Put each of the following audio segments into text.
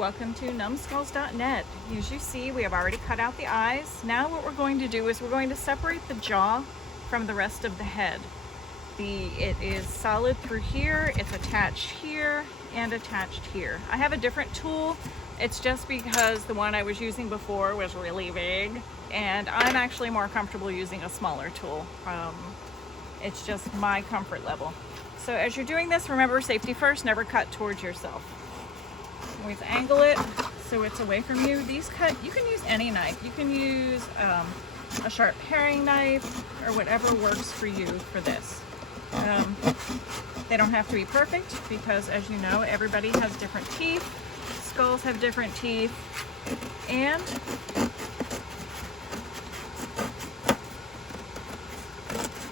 welcome to NumSkulZ.net. As you see, we have already cut out the eyes. Now what we're going to do is we're going to separate the jaw from the rest of the head. It is solid through here, it's attached here, and attached here. I have a different tool. It's just because the one I was using before was really big, and I'm actually more comfortable using a smaller tool. It's just my comfort level. So as you're doing this, remember, safety first, never cut towards yourself. Always angle it so it's away from you. These you can use any knife. You can use a sharp paring knife or whatever works for you for this. They don't have to be perfect because, as you know, everybody has different teeth. Skulls have different teeth, and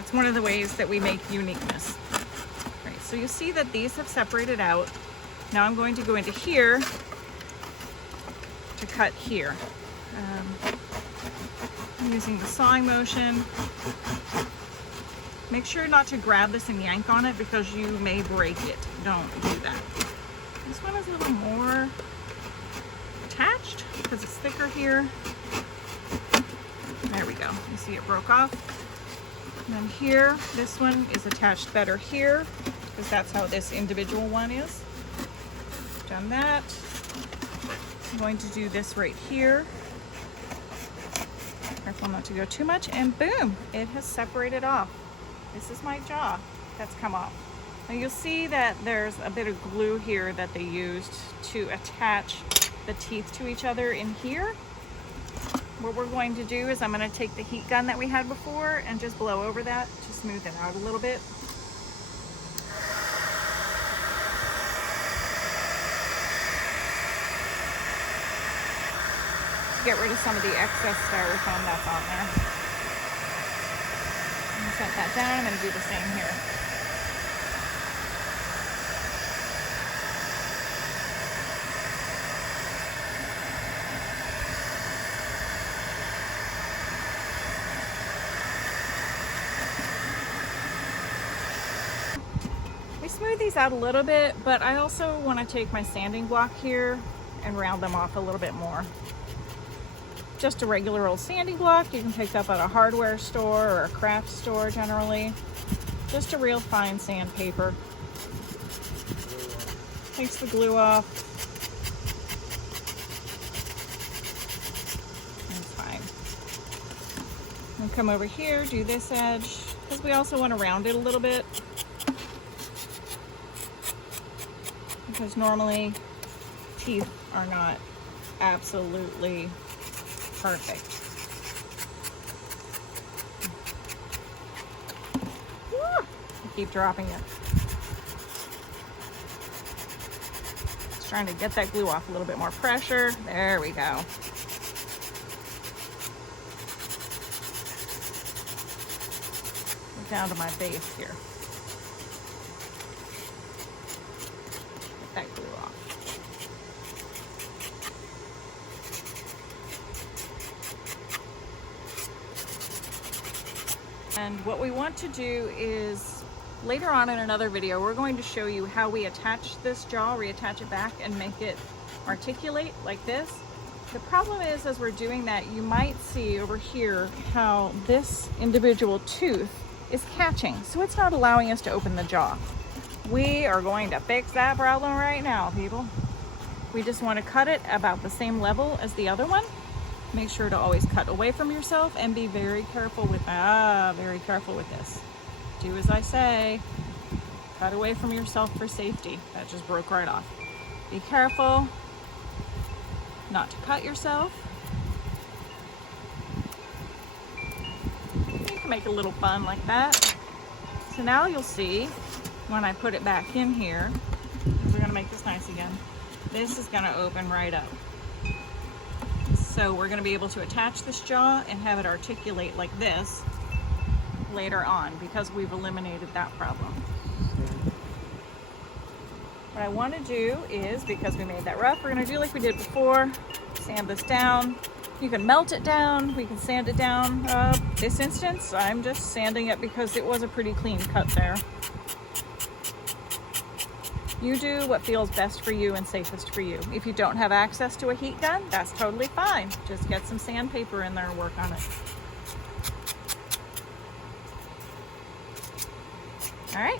it's one of the ways that we make uniqueness. All right, so you see that these have separated out. Now I'm going to go into here to cut here. I'm using the sawing motion. Make sure not to grab this and yank on it because you may break it. Don't do that. This one is a little more attached because it's thicker here. There we go. You see it broke off. And then here, this one is attached better here because that's how this individual one is. Done that. I'm going to do this right here. Careful not to go too much, and boom, it has separated off. This is my jaw that's come off. Now you'll see that there's a bit of glue here that they used to attach the teeth to each other in here. What we're going to do is I'm going to take the heat gun that we had before and just blow over that to smooth it out a little bit. Get rid of some of the excess styrofoam that's on there. I'm going to set that down. I'm going to do the same here. We smooth these out a little bit, but I also want to take my sanding block here and round them off a little bit more. Just a regular old sanding block you can pick up at a hardware store or a craft store generally. Just a real fine sandpaper. Takes the glue off. That's fine. And come over here, do this edge, because we also want to round it a little bit. Because normally teeth are not absolutely perfect. Woo! I keep dropping it. Just trying to get that glue off, a little bit more pressure. There we go. Down to my base here. Get that glue off. And what we want to do is, later on in another video, we're going to show you how we attach this jaw, reattach it back, and make it articulate like this. The problem is, as we're doing that, you might see over here how this individual tooth is catching. So it's not allowing us to open the jaw. We are going to fix that problem right now, people. We just want to cut it about the same level as the other one. Make sure to always cut away from yourself and be very careful with this. Do as I say. Cut away from yourself for safety. That just broke right off. Be careful not to cut yourself. You can make a little fun like that. So now you'll see when I put it back in here, we're gonna make this nice again. This is gonna open right up. So we're going to be able to attach this jaw and have it articulate like this later on because we've eliminated that problem. What I want to do is, because we made that rough, we're going to do like we did before, sand this down. You can melt it down, we can sand it down. This instance, I'm just sanding it because it was a pretty clean cut there. You do what feels best for you and safest for you. If you don't have access to a heat gun, that's totally fine. Just get some sandpaper in there and work on it. All right.